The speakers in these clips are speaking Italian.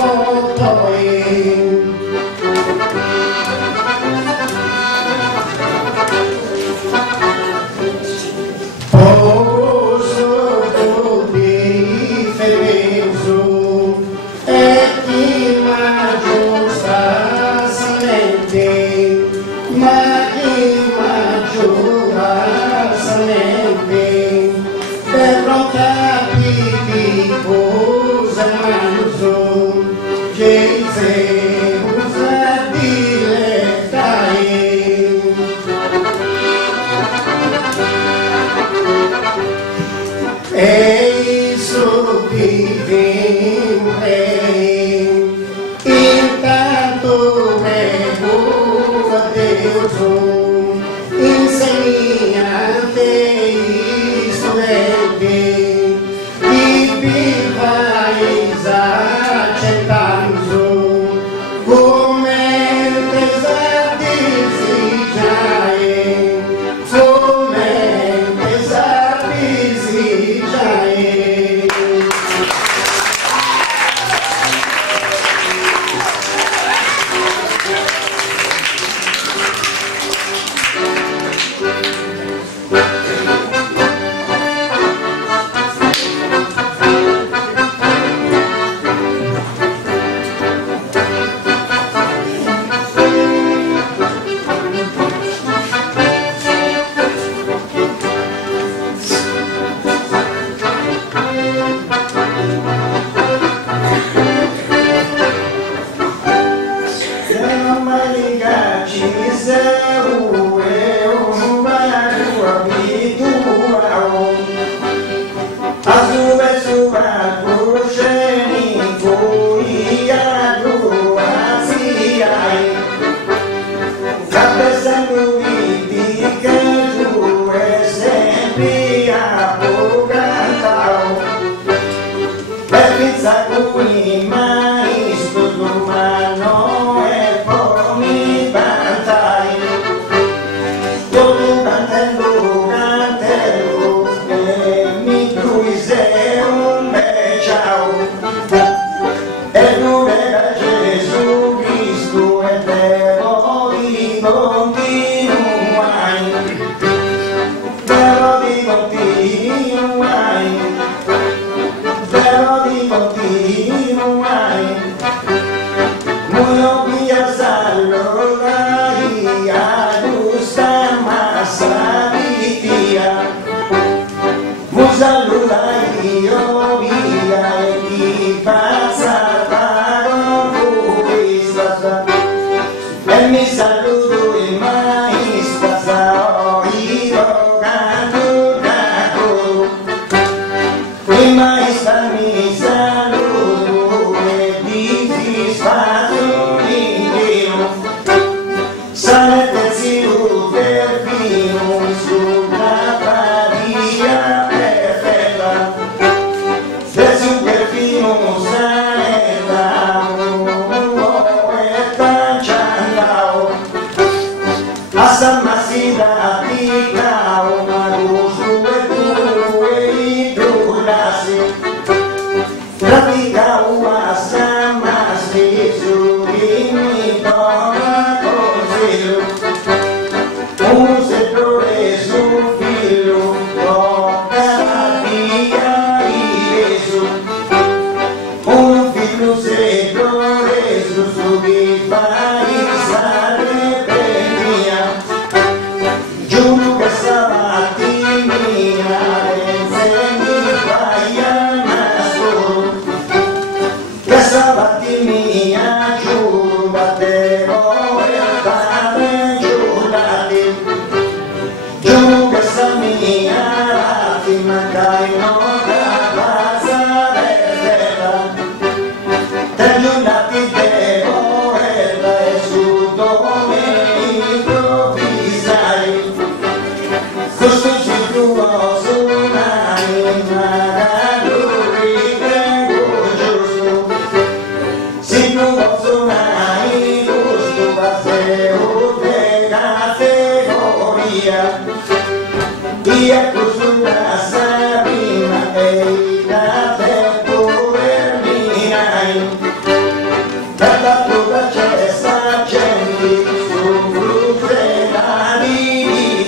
Devo via, via cosura sabina e la tempo verminai, dalla tua cessa cendi su fruttani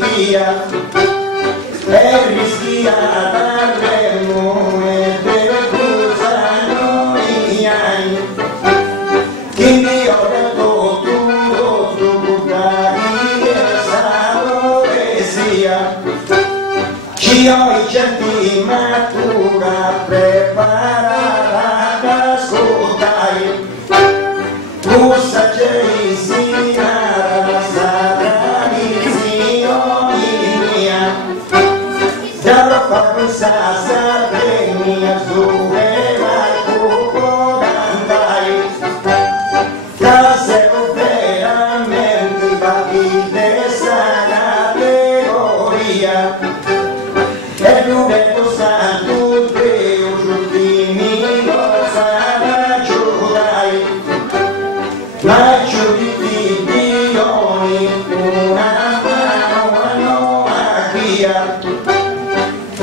via, e rischiata Remu e per cosa noi hai, che mi ho detto tu dai sapore sia, ci ho i certi matura preparata da ascoltai, tu saggei sinara sa tradizione mia, darò fare sa Sardegna su e vai tu cantai, casevo veramente capite sa categoria, e più che cosa tu creo giudini cosa raggiungai, ma giuditi milioni una mano a via,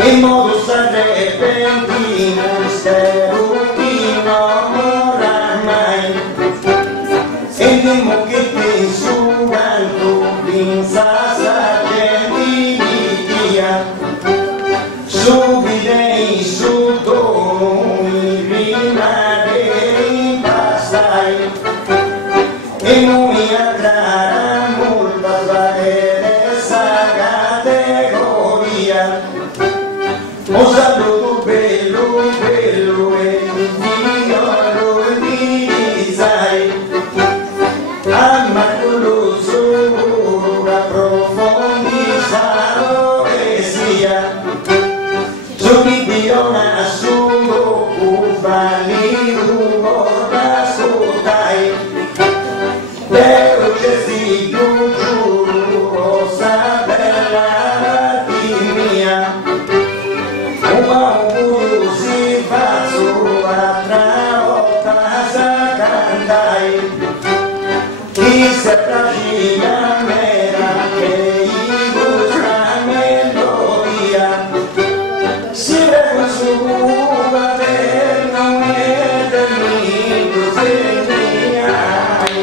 in modo s'arrepentina sterutino oramai, e dimo che ti su quanto pinza sa gente via, subidei su doni rimanere in pastai, e noi acclara molta fare sa categoria, un saluto bello bello e Dio lo sai, ammacoloso approfondi sa poesia, su di Dio nassumo ufali ruota ascoltai, però c'è si giuro sa bella di mia, un si faccio altra volta sa cantai, chi se fragila mera che i gusta melodia, si vede su una per non è del mio segniai.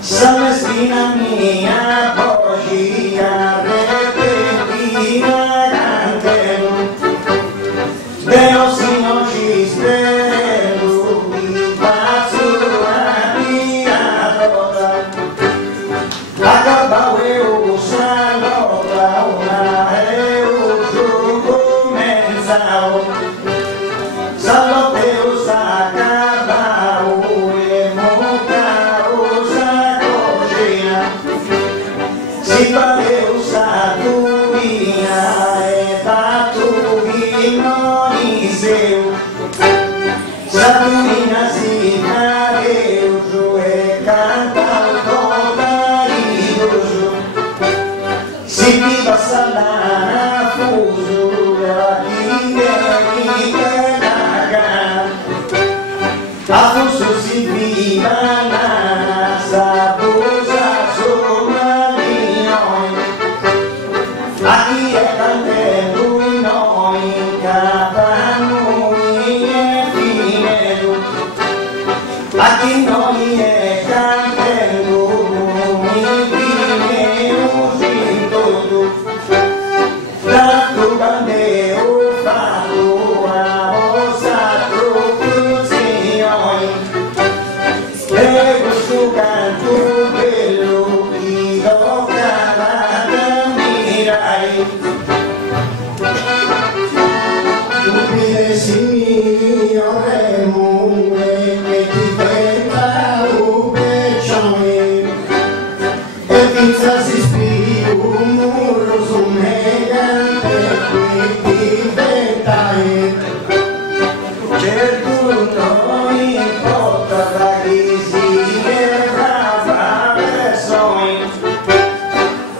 Salestina mia, poi arrepentina cantemo, Deo sino ci spero, mi passo la mia roba, la capa usa l'opera, una e un gioco menzao, salotte usa capa, e moca usa cocina, si vale usa cubina e battu innoi seu, Saturina si mareuso e canta toda idoso, si viva salana fuso la a fuso si viva na sabuso Senza si spiega un muro su negante qui diventai certo non importa da chi si brava persone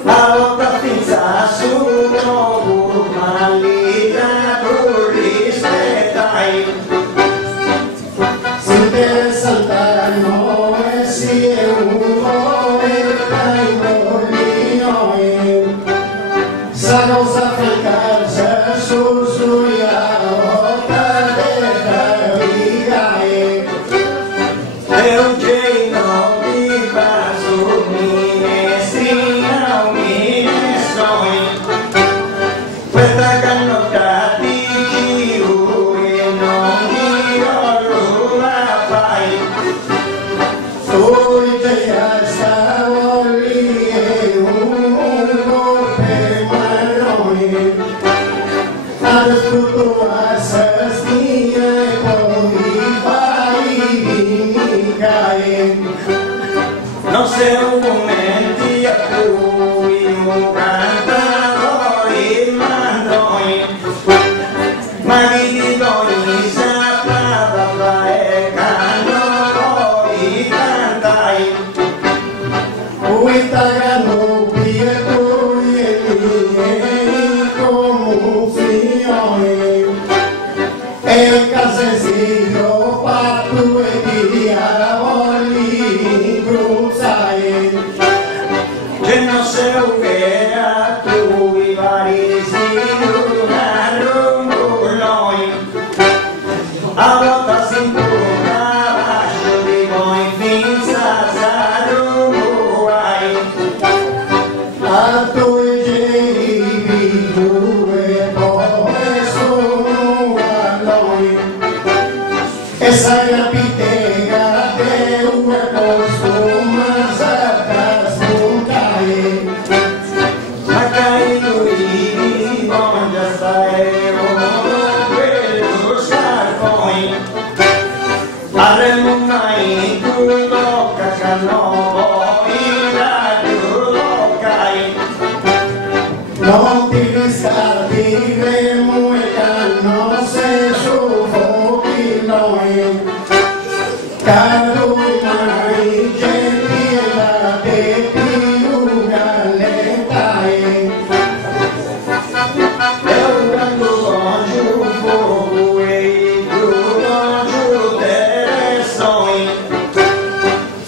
la lotta finza su normalità tu rispettai si interessa no e si è un sa cosa falcaccia su la lotta della vita e un geno di basso minestrina un minestrone questa cannocca di giro e non di Orrù la fai tu te stavo lì e un golpe marrone adesso tu assastina e poi fai vincare non sei un momento a cui un cantano il mandrone ma mi dico in sapata e canno i cantai questa canopia e tu e commozione e casesino fatto e via voglio incruzare che non sei un che a tu i vari una rumboloi a volta si impugna lascio di voi finza zaruai a tu i geni due poi sono a noi e sai la pitega Caddeo e costuma sarda spuntai ma cari lui non già stai quello scarpoi a Remu mai incùru tocca canno in locai non ti riscaldi Remu e canno se soffochi noi caro mai gentile te più gallentai e un quando giù fuoco e giù te soi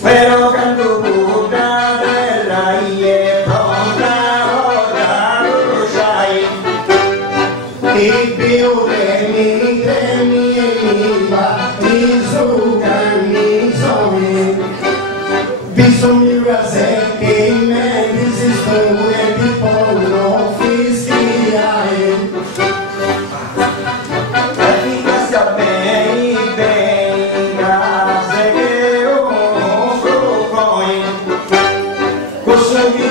però quando buca della ie pronta ora bruciai e più tremi e mi sucami sono bisogna che in me esistono e ti pollo fischiare e finché sia bene case che offro poi così